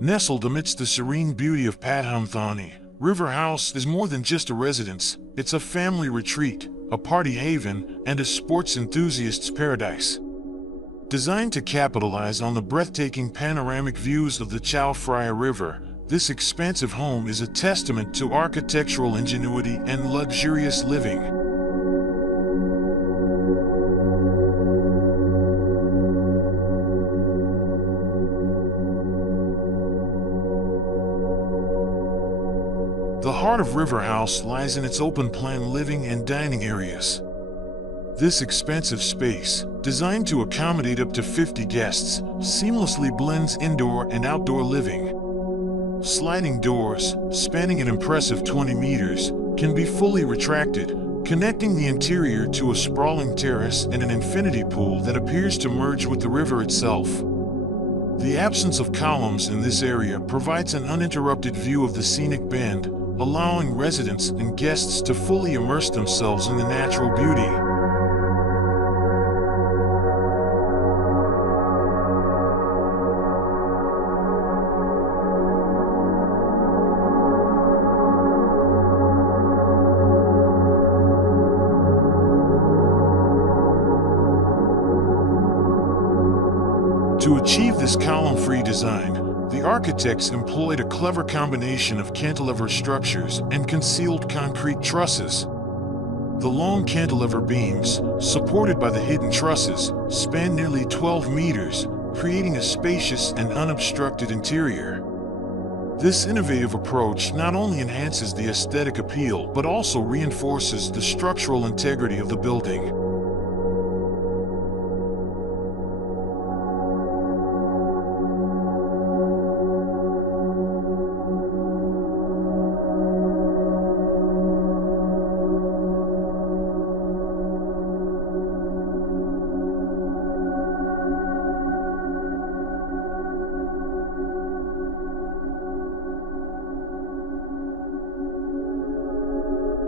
Nestled amidst the serene beauty of Pathum Thani, River House is more than just a residence. It's a family retreat, a party haven, and a sports enthusiast's paradise. Designed to capitalize on the breathtaking panoramic views of the Chao Phraya River, this expansive home is a testament to architectural ingenuity and luxurious living. The heart of River House lies in its open-plan living and dining areas. This expansive space, designed to accommodate up to 50 guests, seamlessly blends indoor and outdoor living. Sliding doors, spanning an impressive 20 meters, can be fully retracted, connecting the interior to a sprawling terrace and an infinity pool that appears to merge with the river itself. The absence of columns in this area provides an uninterrupted view of the scenic bend, allowing residents and guests to fully immerse themselves in the natural beauty. To achieve this column-free design, the architects employed a clever combination of cantilever structures and concealed concrete trusses. The long cantilever beams, supported by the hidden trusses, span nearly 12 meters, creating a spacious and unobstructed interior. This innovative approach not only enhances the aesthetic appeal but also reinforces the structural integrity of the building.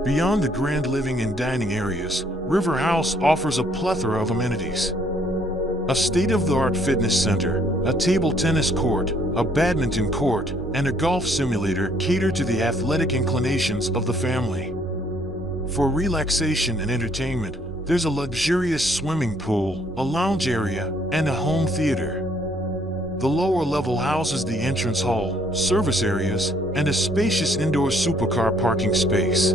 Beyond the grand living and dining areas, River House offers a plethora of amenities. A state-of-the-art fitness center, a table tennis court, a badminton court, and a golf simulator cater to the athletic inclinations of the family. For relaxation and entertainment, there's a luxurious swimming pool, a lounge area, and a home theater. The lower level houses the entrance hall, service areas, and a spacious indoor supercar parking space.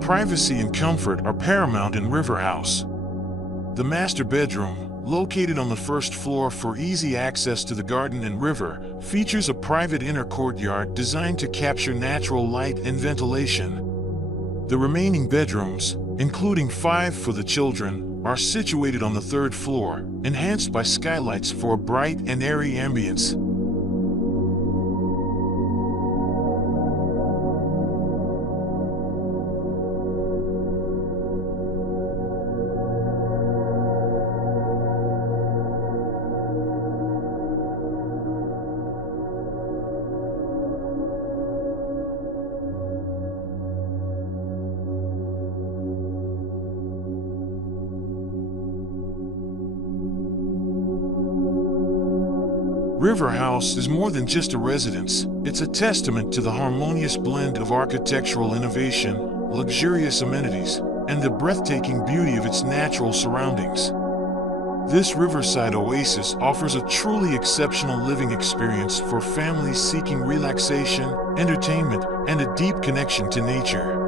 Privacy and comfort are paramount in River House. The master bedroom, located on the first floor for easy access to the garden and river, features a private inner courtyard designed to capture natural light and ventilation. The remaining bedrooms, including 5 for the children, are situated on the 3rd floor, enhanced by skylights for a bright and airy ambience. River House is more than just a residence. It's a testament to the harmonious blend of architectural innovation, luxurious amenities, and the breathtaking beauty of its natural surroundings. This riverside oasis offers a truly exceptional living experience for families seeking relaxation, entertainment, and a deep connection to nature.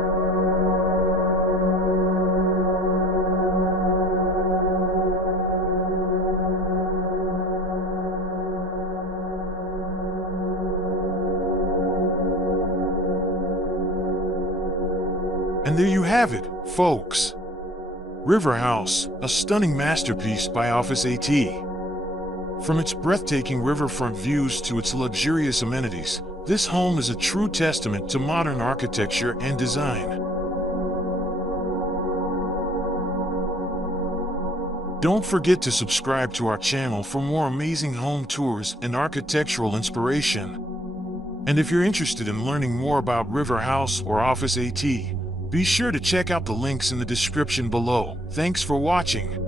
And there you have it, folks. River House, a stunning masterpiece by Office AT. From its breathtaking riverfront views to its luxurious amenities, this home is a true testament to modern architecture and design. Don't forget to subscribe to our channel for more amazing home tours and architectural inspiration. And if you're interested in learning more about River House or Office AT, be sure to check out the links in the description below. Thanks for watching.